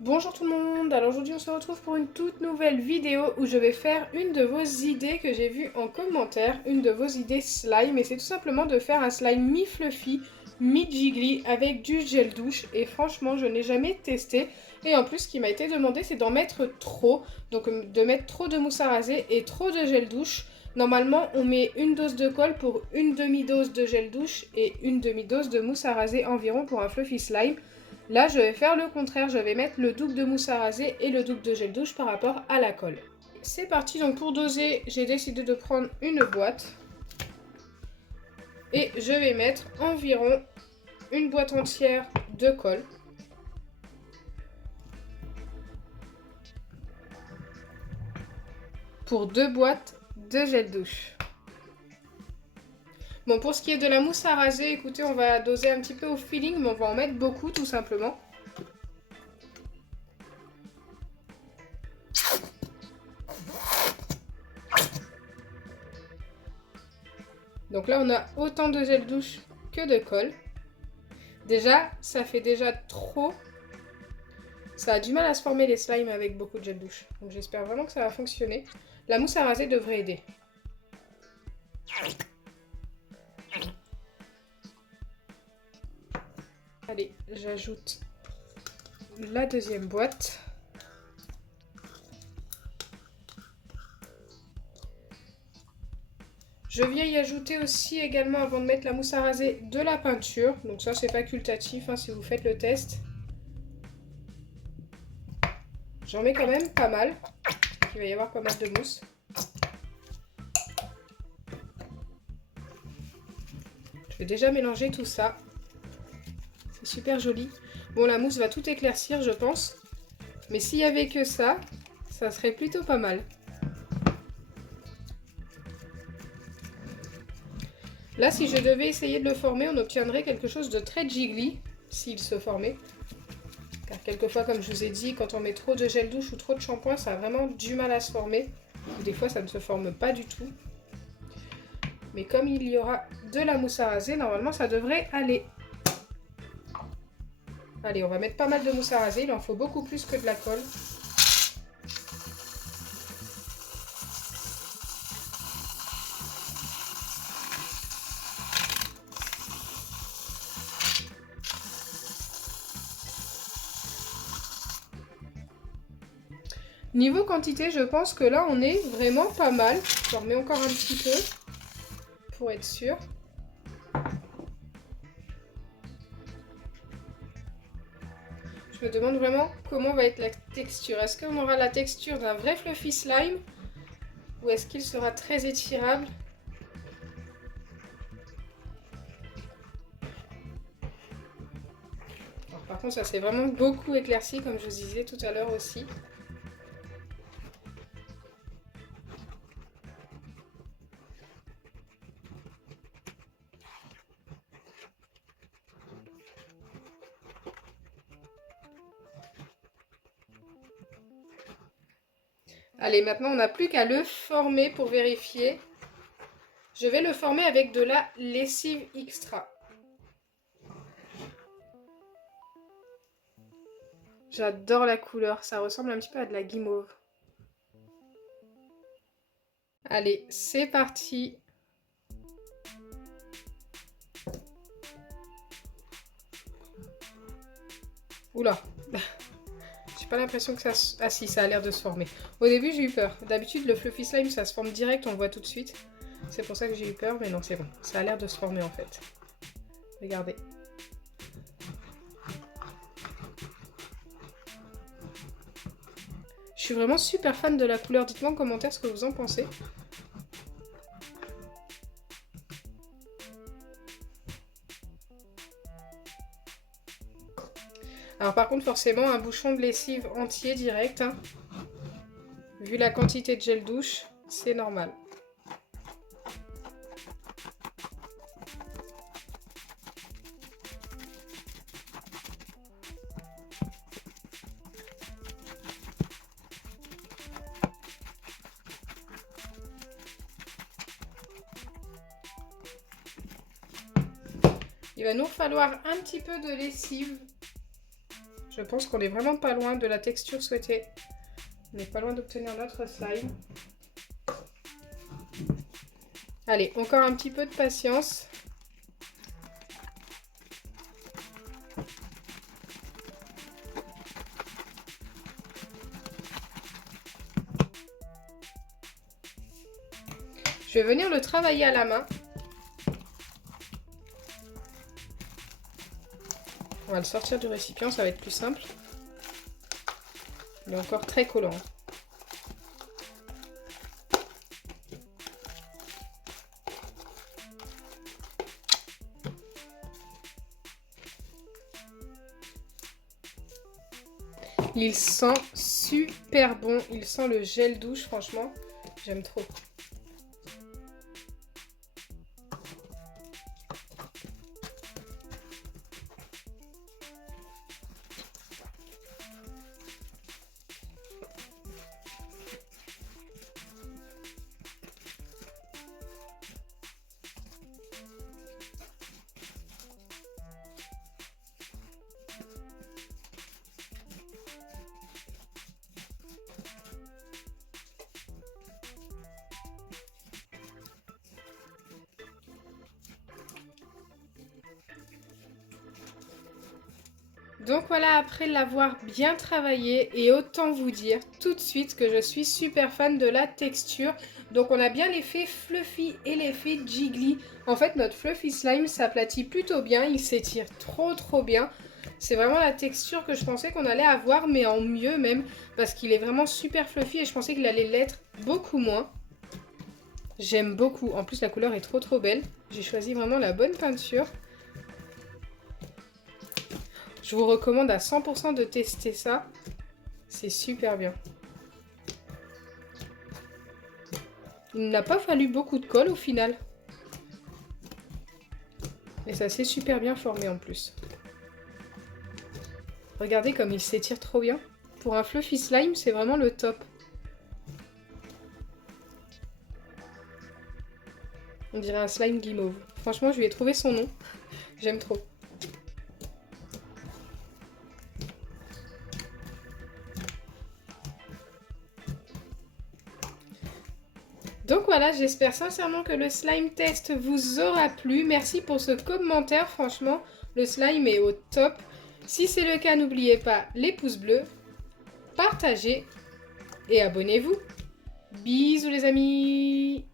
Bonjour tout le monde, alors aujourd'hui on se retrouve pour une toute nouvelle vidéo où je vais faire une de vos idées que j'ai vues en commentaire, une de vos idées slime, et c'est tout simplement de faire un slime mi-fluffy, mi-jiggly avec du gel douche, et franchement je n'ai jamais testé, et en plus ce qui m'a été demandé c'est d'en mettre trop, donc de mettre trop de mousse à raser et trop de gel douche. Normalement on met une dose de colle pour une demi-dose de gel douche et une demi-dose de mousse à raser environ pour un fluffy slime. Là, je vais faire le contraire, je vais mettre le double de mousse à raser et le double de gel douche par rapport à la colle. C'est parti, donc pour doser, j'ai décidé de prendre une boîte. Et je vais mettre environ une boîte entière de colle. Pour 2 boîtes de gel douche. Bon, pour ce qui est de la mousse à raser, écoutez, on va doser un petit peu au feeling, mais on va en mettre beaucoup tout simplement. Donc là, on a autant de gel douche que de colle. Déjà, ça fait déjà trop. Ça a du mal à se former les slimes avec beaucoup de gel douche. Donc j'espère vraiment que ça va fonctionner. La mousse à raser devrait aider. Allez, j'ajoute la deuxième boîte. Je viens y ajouter aussi également, avant de mettre la mousse à raser, de la peinture. Donc ça c'est facultatif hein, si vous faites le test. J'en mets quand même pas mal. Il va y avoir pas mal de mousse. Je vais déjà mélanger tout ça. C'est super joli. Bon, la mousse va tout éclaircir, je pense. Mais s'il y avait que ça, ça serait plutôt pas mal. Là, si je devais essayer de le former, on obtiendrait quelque chose de très jiggly, s'il se formait. Car quelquefois, comme je vous ai dit, quand on met trop de gel douche ou trop de shampoing, ça a vraiment du mal à se former. Des fois, ça ne se forme pas du tout. Mais comme il y aura de la mousse à raser, normalement, ça devrait aller. Allez, on va mettre pas mal de mousse à raser. Il en faut beaucoup plus que de la colle. Niveau quantité, je pense que là, on est vraiment pas mal. Je remets encore un petit peu pour être sûr. Je me demande vraiment comment va être la texture. Est-ce qu'on aura la texture d'un vrai fluffy slime ou est-ce qu'il sera très étirable? Alors, par contre, ça s'est vraiment beaucoup éclairci comme je vous disais tout à l'heure aussi. Allez, maintenant on n'a plus qu'à le former pour vérifier. Je vais le former avec de la lessive extra. J'adore la couleur, ça ressemble un petit peu à de la guimauve. Allez, c'est parti. Oula. J'ai pas l'impression que ça... Ah si, ça a l'air de se former. Au début, j'ai eu peur. D'habitude, le fluffy slime, ça se forme direct, on le voit tout de suite. C'est pour ça que j'ai eu peur, mais non, c'est bon. Ça a l'air de se former, en fait. Regardez. Je suis vraiment super fan de la couleur. Dites-moi en commentaire ce que vous en pensez. Alors par contre, forcément, un bouchon de lessive entier direct. Hein. Vu la quantité de gel douche, c'est normal. Il va nous falloir un petit peu de lessive. Je pense qu'on est vraiment pas loin de la texture souhaitée. On n'est pas loin d'obtenir notre slime. Allez, encore un petit peu de patience. Je vais venir le travailler à la main. On va le sortir du récipient, ça va être plus simple. Il est encore très collant. Il sent super bon. Il sent le gel douche, franchement. J'aime trop. Donc voilà, après l'avoir bien travaillé, et autant vous dire tout de suite que je suis super fan de la texture. Donc on a bien l'effet fluffy et l'effet jiggly. En fait, notre fluffy slime s'aplatit plutôt bien, il s'étire trop bien. C'est vraiment la texture que je pensais qu'on allait avoir, mais en mieux même, parce qu'il est vraiment super fluffy et je pensais qu'il allait l'être beaucoup moins. J'aime beaucoup, en plus la couleur est trop belle. J'ai choisi vraiment la bonne peinture. Je vous recommande à 100% de tester ça. C'est super bien. Il n'a pas fallu beaucoup de colle au final. Et ça s'est super bien formé en plus. Regardez comme il s'étire trop bien. Pour un fluffy slime, c'est vraiment le top. On dirait un slime guimauve. Franchement, je lui ai trouvé son nom. J'aime trop. Donc voilà, j'espère sincèrement que le slime test vous aura plu. Merci pour ce commentaire, franchement, le slime est au top. Si c'est le cas, n'oubliez pas les pouces bleus, partagez et abonnez-vous. Bisous les amis!